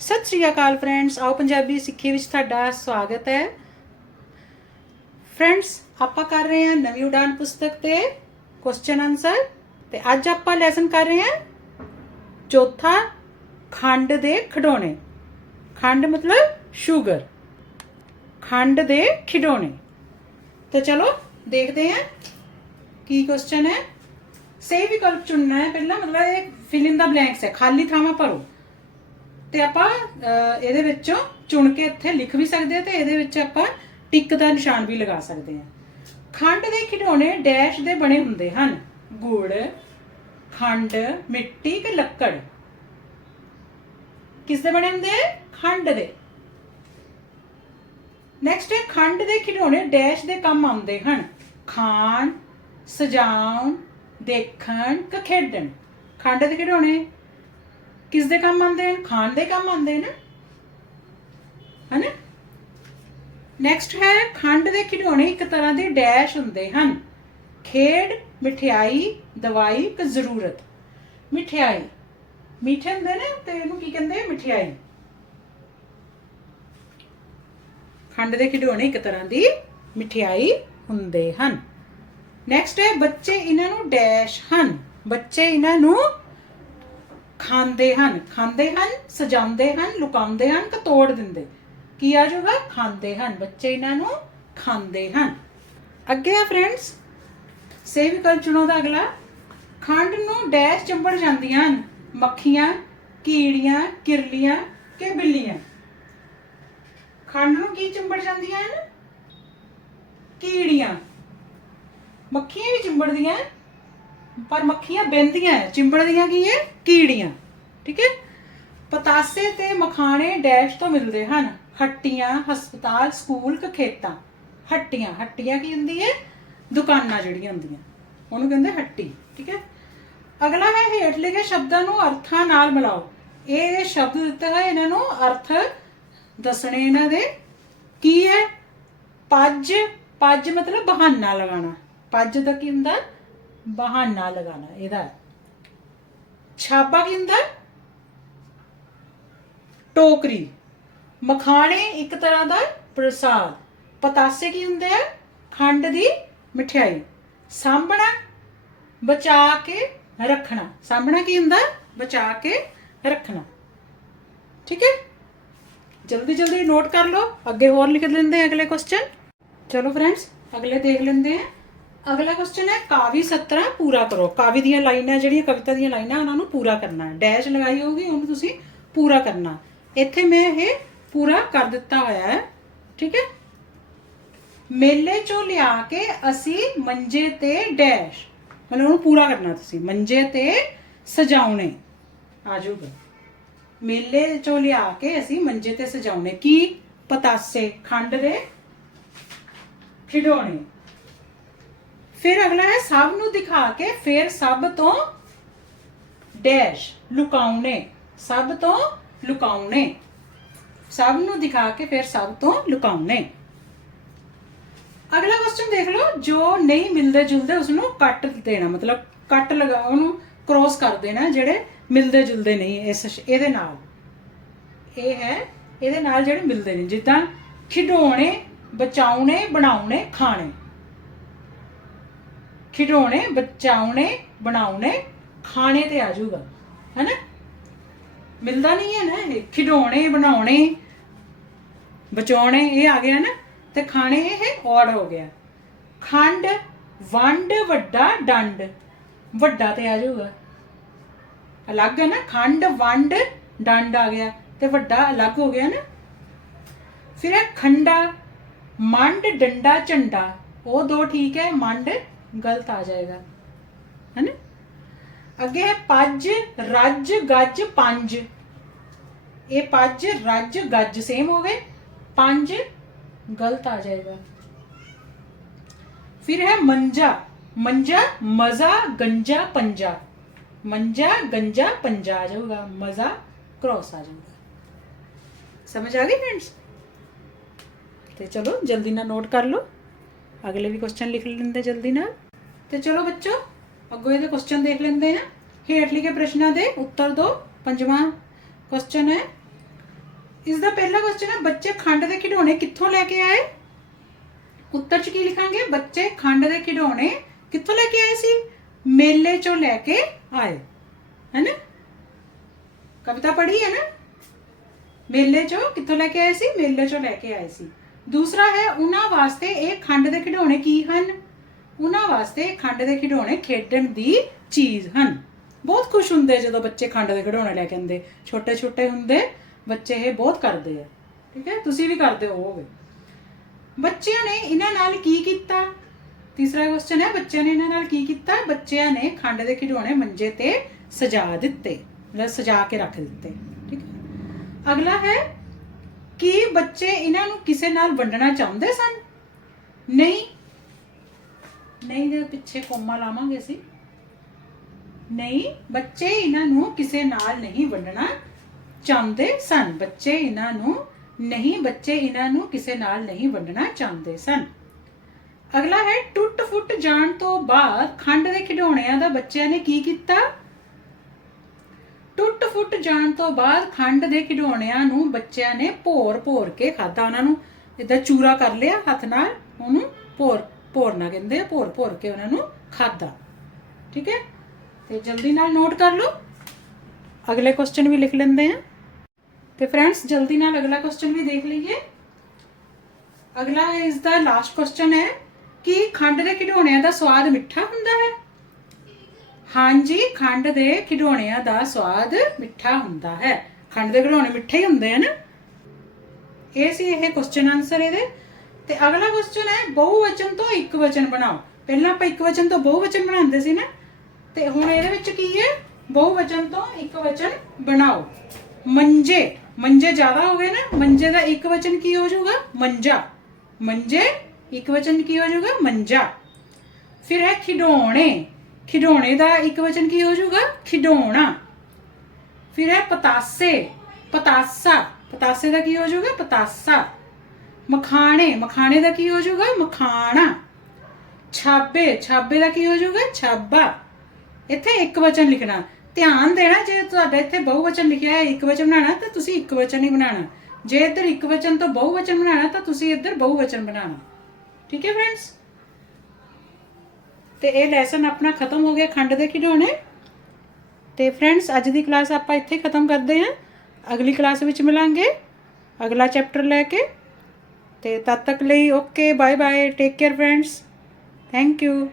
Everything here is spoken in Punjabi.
ਸਤਿ ਸ਼੍ਰੀ ਅਕਾਲ ਫਰੈਂਡਸ ਆਓ ਪੰਜਾਬੀ ਸਿੱਖੀ ਵਿੱਚ ਤੁਹਾਡਾ ਸਵਾਗਤ ਹੈ। ਫਰੈਂਡਸ ਆਪਾਂ ਕਰ ਰਹੇ ਹਾਂ ਨਵੀਂ ਉਡਾਨ ਪੁਸਤਕ ਤੇ ਕੁਐਸਚਨ ਆਨਸਰ ਤੇ ਅੱਜ ਆਪਾਂ ਲੈਸਨ ਕਰ ਰਹੇ ਹਾਂ ਚੌਥਾ ਖੰਡ ਦੇ ਖਿਡੌਣੇ। ਖੰਡ ਮਤਲਬ ਸ਼ੂਗਰ ਖੰਡ ਦੇ ਖਿਡੌਣੇ। ਤੇ ਚਲੋ ਦੇਖਦੇ ਹਾਂ ਕੀ ਕੁਐਸਚਨ ਹੈ। ਸਹੀ ਵਿਕਲਪ ਚੁਣਨਾ ਹੈ। ਪਹਿਲਾਂ ਮਤਲਬ ਇਹ ਫਿਲ ਇਨ ਦਾ ਬਲੈਂਕਸ ਹੈ। ਖਾਲੀ ਥਾਵਾਂ ਭਰੋ। ਤੇ ਆਪਾਂ ਇਹਦੇ ਵਿੱਚੋਂ ਚੁਣ ਕੇ ਇੱਥੇ ਲਿਖ ਵੀ ਸਕਦੇ ਹਾਂ ਤੇ ਇਹਦੇ ਵਿੱਚ ਆਪਾਂ ਟਿਕ ਦਾ ਨਿਸ਼ਾਨ ਵੀ ਲਗਾ ਸਕਦੇ ਹਾਂ ਖੰਡ ਦੇ ਖਿਡੌਣੇ ਡੈਸ਼ ਦੇ ਬਣੇ ਹੁੰਦੇ ਹਨ। ਗੁੜ, ਖੰਡ, ਮਿੱਟੀ ਕਿ ਲੱਕੜ। ਕਿਸ ਦੇ ਬਣੇ ਹੁੰਦੇ ਆ? ਖੰਡ ਦੇ। ਨੈਕਸਟ ਹੈ ਖੰਡ ਦੇ ਖਿਡੌਣੇ ਡੈਸ਼ ਦੇ ਕੰਮ ਆਉਂਦੇ ਹਨ। ਖਾਣ, ਸਜਾਉਣ, ਦੇਖਣ ਕਿ ਖੇਡਣ। ਖੰਡ ਦੇ ਖਿਡੌਣੇ ਕਿਸ ਦੇ ਕੰਮ ਆਉਂਦੇ ਹਨ ਖਾਣ ਦੇ ਕੰਮ ਆਉਂਦੇ ਨੇ। ਹਨਾ? ਨੈਕਸਟ ਹੈ, ਖੰਡ ਦੇ ਖਿਡੌਣੇ ਇੱਕ ਤਰ੍ਹਾਂ ਦੇ ਡੈਸ਼ ਹੁੰਦੇ ਹਨ। ਖੇਡ, ਮਠਿਆਈ, ਦਵਾਈ ਕਿ ਜ਼ਰੂਰਤ। ਮਠਿਆਈ। ਮੀਠੇ ਹੁੰਦੇ ਨੇ ਤੇ ਇਹਨੂੰ ਕੀ ਕਹਿੰਦੇ ਆ? ਮਠਿਆਈ। ਖੰਡ ਦੇ ਖਿਡੌਣੇ ਇੱਕ ਤਰ੍ਹਾਂ ਦੀ ਮਠਿਆਈ ਹੁੰਦੇ ਹਨ। ਨੈਕਸਟ ਹੈ, ਬੱਚੇ ਇਹਨਾਂ ਨੂੰ ਡੈਸ਼ ਹਨ। ਬੱਚੇ ਇਹਨਾਂ ਨੂੰ ਖਾਂਦੇ ਹਨ ਖਾਂਦੇ ਹਨ, ਸਜਾਉਂਦੇ ਹਨ, ਲੁਕਾਉਂਦੇ ਹਨ ਕਿ ਤੋੜ ਦਿੰਦੇ। ਕੀ ਆ ਜਾਊਗਾ? ਖਾਂਦੇ ਹਨ। ਬੱਚੇ ਇਹਨਾਂ ਨੂੰ ਖਾਂਦੇ ਹਨ। ਅੱਗੇ ਆ ਫਰੈਂਡਸ ਸੇ ਵਿਕਲਪ ਚੁਣੋ ਦਾ ਅਗਲਾ। ਖੰਡ ਨੂੰ ਡੈਸ਼ ਚੰਬੜ ਜਾਂਦੀਆਂ ਹਨ। ਮੱਖੀਆਂ, ਕੀੜੀਆਂ, ਕਿਰਲੀਆਂ ਕਿ ਬਿੱਲੀਆਂ? ਖੰਡ ਨੂੰ ਕੀ ਚੰਬੜ ਜਾਂਦੀਆਂ ਹਨ? ਕੀੜੀਆਂ। ਮੱਖੀਆਂ ਵੀ ਚਿੰਬੜਦੀਆਂ ਪਰ ਮੱਖੀਆਂ ਬੈੰਦੀਆਂ ਹੈ ਚਿੰਬੜਦੀਆਂ ਕੀ ਹੈ ਕੀੜੀਆਂ, ਠੀਕ ਹੈ ਪਤਾਸੇ ਤੇ ਮਖਾਣੇ ਡੈਸ਼ ਤੋਂ ਮਿਲਦੇ ਹਨ। ਹੱਟੀਆਂ, ਹਸਪਤਾਲ, ਸਕੂਲ ਖੇਤਾਂ ਹੱਟੀਆਂ ਹੱਟੀਆਂ ਕੀ ਹੁੰਦੀ ਹੈ ਦੁਕਾਨਾਂ ਜਿਹੜੀਆਂ ਹੁੰਦੀਆਂ। ਉਹਨੂੰ ਕਹਿੰਦੇ ਹੱਟੀ, ਠੀਕ ਹੈ ਅਗਲਾ ਹੈ ਹੇਠ ਲਿਖੇ ਸ਼ਬਦਾਂ ਨੂੰ ਅਰਥਾਂ ਨਾਲ ਮਿਲਾਓ। ਇਹ ਸ਼ਬਦ ਦਿੱਤਾ ਹੋਏ ਇਹਨਾਂ ਨੂੰ ਅਰਥ ਦੱਸਣੇ ਇਹਨਾਂ ਦੇ। ਕੀ ਹੈ ਪੱਜ ਪੱਜ ਮਤਲਬ ਬਹਾਨਾ ਲਗਾਉਣਾ। ਪੱਜ ਦਾ ਕੀ ਹੁੰਦਾ? ਬਹਾਨਾ ਲਗਾਉਣਾ, ਇਹਦਾ ਛਾਪਾ ਕੀ ਹੁੰਦਾ ਟੋਕਰੀ। ਮਖਾਣੇ ਇੱਕ ਤਰ੍ਹਾਂ ਦਾ ਪ੍ਰਸਾਦ। ਪਤਾਸੇ ਕੀ ਹੁੰਦੇ ਆ? ਖੰਡ ਦੀ ਮਠਿਆਈ। ਸਾਂਭਣਾ, ਬਚਾ ਕੇ ਰੱਖਣਾ। ਸਾਂਭਣਾ ਕੀ ਹੁੰਦਾ ਬਚਾ ਕੇ ਰੱਖਣਾ। ਠੀਕ ਹੈ? ਜਲਦੀ ਜਲਦੀ ਨੋਟ ਕਰ ਲਓ। ਅੱਗੇ ਹੋਰ ਲਿਖ ਲੈਂਦੇ ਆ ਅਗਲੇ ਕੁਐਸਚਨ ਚਲੋ ਫਰੈਂਡਸ ਅਗਲੇ ਦੇਖ ਲੈਂਦੇ ਆ ਅਗਲਾ ਕੁਐਸਚਨ ਹੈ, ਕਾਵੀ ਸਤਰਾਂ ਪੂਰਾ ਕਰੋ। ਕਾਵੀ ਦੀਆਂ ਲਾਈਨਾਂ ਜਿਹੜੀਆਂ, ਕਵਿਤਾ ਦੀਆਂ ਲਾਈਨਾਂ, ਉਹਨਾਂ ਨੂੰ ਪੂਰਾ ਕਰਨਾ ਹੈ। ਡੈਸ਼ ਲਗਾਈ ਹੋਊਗੀ, ਉਹਨੂੰ ਤੁਸੀਂ ਪੂਰਾ ਕਰਨਾ ਇੱਥੇ ਮੈਂ ਇਹ ਪੂਰਾ ਕਰ ਦਿੱਤਾ ਹੋਇਆ ਹੈ। ਠੀਕ ਹੈ? ਮੇਲੇ ਚੋਂ ਲਿਆ ਕੇ ਅਸੀਂ ਮੰਜੇ ਤੇ ਡੈਸ਼ ਮਤਲਬ ਉਹਨੂੰ ਪੂਰਾ ਕਰਨਾ ਤੁਸੀਂ। ਮੰਜੇ ਤੇ ਸਜਾਉਣੇ। ਆ ਜਾਊਗਾ। ਮੇਲੇ ਚੋਂ ਲਿਆ ਕੇ ਅਸੀਂ ਮੰਜੇ ਤੇ ਸਜਾਉਣੇ। ਕੀ? ਪਤਾਸੇ। ਖੰਡ ਦੇ ਖਿਡੌਣੇ। ਫਿਰ ਅਗਲਾ ਹੈ ਸਭ ਨੂੰ ਦਿਖਾ ਕੇ ਫਿਰ ਸਭ ਤੋਂ ਡੈਸ਼, ਲੁਕਾਉਣੇ। ਸਭ ਤੋਂ ਲੁਕਾਉਣੇ। ਸਭ ਨੂੰ ਦਿਖਾ ਕੇ ਫਿਰ ਸਭ ਤੋਂ ਲੁਕਾਉਣੇ। ਅਗਲਾ ਕੁਐਸਚਨ ਦੇਖ ਲਓ, ਜੋ ਨਹੀਂ ਮਿਲਦੇ ਜੁਲਦੇ ਉਸ ਨੂੰ ਕੱਟ ਦੇਣਾ, ਮਤਲਬ ਕੱਟ ਲਗਾ, ਉਹਨੂੰ ਕ੍ਰੋਸ ਕਰ ਦੇਣਾ ਜਿਹੜੇ ਮਿਲਦੇ ਜੁਲਦੇ ਨਹੀਂ, ਇਸ ਇਹਦੇ ਨਾਲ। ਇਹ ਹੈ, ਇਹਦੇ ਨਾਲ ਜਿਹੜੇ ਮਿਲਦੇ ਨੇ, ਜਿੱਦਾਂ ਖਿਡੌਣੇ, ਬਚਾਉਣੇ, ਬਣਾਉਣੇ, ਖਾਣੇ। ਖਿਡੌਣੇ, ਬਚਾਉਣੇ, ਬਣਾਉਣੇ, ਖਾਣੇ ਤੇ ਆ ਜਾਊਗਾ ਹੈਨਾ? ਮਿਲਦਾ ਨਹੀਂ ਹੈ ਨਾ ਇਹ। ਖਿਡੌਣੇ, ਬਣਾਉਣੇ, ਬਚਾਉਣੇ, ਇਹ ਆ ਗਿਆ ਨਾ, ਤੇ ਖਾਣੇ ਇਹ ਔੜ ਹੋ ਗਿਆ। ਖੰਡ, ਵੰਡ, ਵੱਡਾ ਡੰਡ, ਵੱਡਾ ਤੇ ਆ ਜਾਊਗਾ ਅਲੱਗ ਹੈ ਨਾ, ਖੰਡ, ਵੰਡ, ਡੰਡ ਆ ਗਿਆ, ਤੇ ਵੱਡਾ ਅਲੱਗ ਹੋ ਗਿਆ ਨਾ। ਫਿਰ ਹੈ ਖੰਡਾ, ਮੰਡ, ਡੰਡਾ, ਝੰਡਾ, ਉਹ ਦੋ ਠੀਕ ਹੈ, ਮੰਡ ਗਲਤ ਆ ਜਾਏਗਾ ਹੈਨਾ ਅੱਗੇ ਹੈ ਪੱਜ ਰੱਜ ਗੱਜ ਪੰਜ ਇਹ ਪੱਜ ਰੱਜ ਗੱਜ ਸੇਮ ਹੋ ਗਏ ਪੰਜ ਗਲਤ ਆ ਜਾਏਗਾ ਫਿਰ ਹੈ ਮੰਜਾ ਮੰਜਾ ਮਜ਼ਾ ਗੰਜਾ ਪੰਜਾ ਮੰਜਾ ਗੰਜਾ ਪੰਜਾ ਆ ਜਾਊਗਾ ਮਜ਼ਾ ਕ੍ਰੋਸ ਆ ਜਾਊਗਾ ਸਮਝ ਆ ਗਈ ਫਰੈਂਡਸ ਤੇ ਚਲੋ ਜਲਦੀ ਨਾਲ ਨੋਟ ਕਰ ਲਓ ਅਗਲੇ ਵੀ ਕੁਐਸਚਨ ਲਿਖ ਲੈਂਦੇ ਜਲਦੀ ਨਾਲ। ਤੇ ਚਲੋ ਬੱਚੋ, ਅੱਗੋਂ ਇਹਦੇ ਕੁਐਸਚਨ ਦੇਖ ਲੈਂਦੇ ਹਾਂ। ਹੇਠ ਲਿਖੇ ਪ੍ਰਸ਼ਨਾਂ ਦੇ ਉੱਤਰ ਦਿਓ ਪੰਜਵਾਂ ਕੁਐਸਚਨ ਹੈ। ਇਸ ਦਾ ਪਹਿਲਾ ਕੁਐਸਚਨ ਹੈ, ਬੱਚੇ ਖੰਡ ਦੇ ਖਿਡੌਣੇ ਕਿੱਥੋਂ ਲੈ ਕੇ ਆਏ? ਉੱਤਰ 'ਚ ਕੀ ਲਿਖਾਂਗੇ? ਬੱਚੇ ਖੰਡ ਦੇ ਖਿਡੌਣੇ ਕਿੱਥੋਂ ਲੈ ਕੇ ਆਏ ਸੀ? ਮੇਲੇ 'ਚੋਂ ਲੈ ਕੇ ਆਏ। ਹੈਨਾ? ਕਵਿਤਾ ਪੜ੍ਹੀ ਹੈ ਨਾ? ਮੇਲੇ 'ਚੋਂ ਕਿੱਥੋਂ ਲੈ ਕੇ ਆਏ ਸੀ? ਮੇਲੇ 'ਚੋਂ ਲੈ ਕੇ ਆਏ ਸੀ। ਦੂਸਰਾ ਹੈ, ਉਹਨਾਂ ਵਾਸਤੇ ਇਹ ਖੰਡ ਦੇ ਖਿਡੌਣੇ ਕੀ ਹਨ? ਉਹਨਾਂ ਵਾਸਤੇ ਖੰਡ ਦੇ ਖਿਡੌਣੇ ਖੇਡਣ ਦੀ ਚੀਜ਼ ਹਨ। ਬਹੁਤ ਖੁਸ਼ ਹੁੰਦੇ ਜਦੋਂ ਬੱਚੇ ਖੰਡ ਦੇ ਖਿਡੌਣੇ ਲੈ ਕੇ ਆਉਂਦੇ। ਛੋਟੇ ਛੋਟੇ ਹੁੰਦੇ, ਬੱਚੇ ਇਹ ਬਹੁਤ ਕਰਦੇ ਆ। ਠੀਕ ਹੈ, ਤੁਸੀਂ ਵੀ ਕਰਦੇ ਹੋਵੋਗੇ। ਬੱਚਿਆਂ ਨੇ ਇਹਨਾਂ ਨਾਲ ਕੀ ਕੀਤਾ? ਤੀਸਰਾ ਕੁਐਸਚਨ ਹੈ, ਬੱਚਿਆਂ ਨੇ ਇਹਨਾਂ ਨਾਲ ਕੀ ਕੀਤਾ? ਬੱਚਿਆਂ ਨੇ ਖੰਡ ਦੇ ਖਿਡੌਣੇ ਮੰਜੇ ਤੇ ਸਜਾ ਦਿੱਤੇ, ਮਤਲਬ ਸਜਾ ਕੇ ਰੱਖ ਦਿੱਤੇ। ਠੀਕ ਹੈ। ਅਗਲਾ ਹੈ ਕੀ ਬੱਚੇ ਇਹਨਾਂ ਨੂੰ ਕਿਸੇ ਨਾਲ ਵੰਡਣਾ ਚਾਹੁੰਦੇ ਸਨ? ਨਹੀਂ। ਨਹੀਂ ਦੇ ਪਿੱਛੇ ਕੋਮਾ ਲਾਵਾਂਗੇ ਅਸੀਂ। ਨਹੀਂ, ਬੱਚੇ ਇਹਨਾਂ ਨੂੰ ਕਿਸੇ ਨਾਲ ਨਹੀਂ ਵੰਡਣਾ ਚਾਹੁੰਦੇ ਸਨ। ਬੱਚੇ ਇਹਨਾਂ ਨੂੰ ਨਹੀਂ, ਬੱਚੇ ਇਹਨਾਂ ਨੂੰ ਕਿਸੇ ਨਾਲ ਨਹੀਂ ਵੰਡਣਾ ਚਾਹੁੰਦੇ ਸਨ। ਅਗਲਾ ਹੈ, ਟੁੱਟ ਫੁੱਟ ਜਾਣ ਤੋਂ ਬਾਅਦ ਖੰਡ ਦੇ ਖਿਡੌਣਿਆਂ ਦਾ ਬੱਚਿਆਂ ਨੇ ਕੀ ਕੀਤਾ? ਟੁੱਟ ਫੁੱਟ ਜਾਣ ਤੋਂ ਬਾਅਦ ਖੰਡ ਦੇ ਖਿਡੌਣਿਆਂ ਨੂੰ ਬੱਚਿਆਂ ਨੇ ਭੋਰ ਭੋਰ ਕੇ ਖਾਦਾ ਉਹਨਾਂ ਨੂੰ। ਇਦਾਂ ਚੂਰਾ ਕਰ ਲਿਆ ਹੱਥ ਨਾਲ, ਉਹਨੂੰ ਭੋਰ ਭੋਰਨਾ ਕਹਿੰਦੇ ਆ ਭੋਰ ਭੋਰ ਕੇ ਉਹਨਾਂ ਨੂੰ ਖਾਦਾ ਠੀਕ ਹੈ? ਤੇ ਜਲਦੀ ਨਾਲ ਨੋਟ ਕਰ ਲਓ। ਅਗਲੇ ਕੁਐਸਚਨ ਵੀ ਲਿਖ ਲੈਂਦੇ ਆ ਤੇ ਫਰੈਂਡਸ ਜਲਦੀ ਨਾਲ ਅਗਲਾ ਕੁਐਸਚਨ ਵੀ ਦੇਖ ਲਈਏ। ਅਗਲਾ ਇਸ ਦਾ ਲਾਸਟ ਕੁਐਸਚਨ ਹੈ ਕਿ ਖੰਡ ਦੇ ਖਿਡੌਣਿਆਂ ਦਾ ਸਵਾਦ ਮਿੱਠਾ ਹੁੰਦਾ ਹੈ? ਹਾਂਜੀ, ਖੰਡ ਦੇ ਖਿਡੌਣਿਆਂ ਦਾ ਸਵਾਦ ਮਿੱਠਾ ਹੁੰਦਾ ਹੈ। ਖੰਡ ਦੇ ਖਿਡੌਣੇ ਮਿੱਠੇ ਹੀ ਹੁੰਦੇ ਹਨ ਇਹ ਸੀ ਇਹ ਕੁਐਸਚਨ ਆਨਸਰ ਇਹਦੇ। ਤੇ ਅਗਲਾ ਕੁਐਸਚਨ ਹੈ, ਬਹੁਵਚਨ ਤੋਂ ਇੱਕ ਵਚਨ ਬਣਾਓ। ਪਹਿਲਾਂ ਆਪਾਂ ਇੱਕ ਵਚਨ ਤੋਂ ਬਹੁਵਚਨ ਬਣਾਉਂਦੇ ਸੀ ਨਾ? ਤੇ ਹੁਣ ਇਹਦੇ ਵਿੱਚ ਕੀ ਹੈ? ਬਹੁਵਚਨ ਤੋਂ ਇੱਕ ਵਚਨ ਬਣਾਓ। ਮੰਜੇ। ਮੰਜੇ ਜ਼ਿਆਦਾ ਹੋ ਗਏ ਨਾ? ਮੰਜੇ ਦਾ ਇੱਕ ਵਚਨ ਕੀ ਹੋ ਜਾਊਗਾ? ਮੰਜਾ। ਮੰਜੇ, ਇੱਕ ਵਚਨ ਕੀ ਹੋ ਜਾਊਗਾ? ਮੰਜਾ। ਫਿਰ ਹੈ ਖਿਡੌਣੇ। ਖਿਡੌਣੇ ਦਾ ਇੱਕ ਵਚਨ ਕੀ ਹੋ ਜਾਊਗਾ? ਖਿਡੌਣਾ। ਫਿਰ ਹੈ ਪਤਾਸੇ, ਪਤਾਸਾ। ਪਤਾਸੇ ਦਾ ਕੀ ਹੋ ਜਾਊਗਾ? ਪਤਾਸਾ। ਮਖਾਣੇ ਮਖਾਣੇ ਦਾ ਕੀ ਹੋ ਜਾਊਗਾ? ਮਖਾਣਾ। ਛਾਬੇ ਛਾਬੇ ਦਾ ਕੀ ਹੋ ਜਾਊਗਾ? ਛਾਬਾ। ਇੱਥੇ ਇੱਕ ਵਚਨ ਲਿਖਣਾ। ਧਿਆਨ ਦੇਣਾ, ਜੇ ਤੁਹਾਡਾ ਇੱਥੇ ਬਹੁਵਚਨ ਲਿਖਿਆ ਹੈ, ਇੱਕ ਵਚਨ ਬਣਾਉਣਾ, ਤਾਂ ਤੁਸੀਂ ਇੱਕ ਵਚਨ ਹੀ ਬਣਾਉਣਾ। ਜੇ ਇੱਧਰ ਇੱਕ ਵਚਨ ਤੋਂ ਬਹੁਵਚਨ ਬਣਾਉਣਾ, ਤਾਂ ਤੁਸੀਂ ਇੱਧਰ ਬਹੁਵਚਨ ਬਣਾਉਣਾ। ਠੀਕ ਹੈ ਫਰੈਂਡਸ ਤੇ ਇਹ ਲੈਸਨ ਆਪਣਾ ਖਤਮ ਹੋ ਗਿਆ ਖੰਡ ਦੇ ਖਿਡੌਣੇ। ਤੇ ਫਰੈਂਡਸ ਅੱਜ ਦੀ ਕਲਾਸ ਆਪਾਂ ਇੱਥੇ ਖਤਮ ਕਰਦੇ ਹਾਂ। ਅਗਲੀ ਕਲਾਸ ਵਿੱਚ ਮਿਲਾਂਗੇ। ਅਗਲਾ ਚੈਪਟਰ ਲੈ ਕੇ। ਤੇ ਤਦ ਤੱਕ ਲਈ okay bye bye take care friends thank you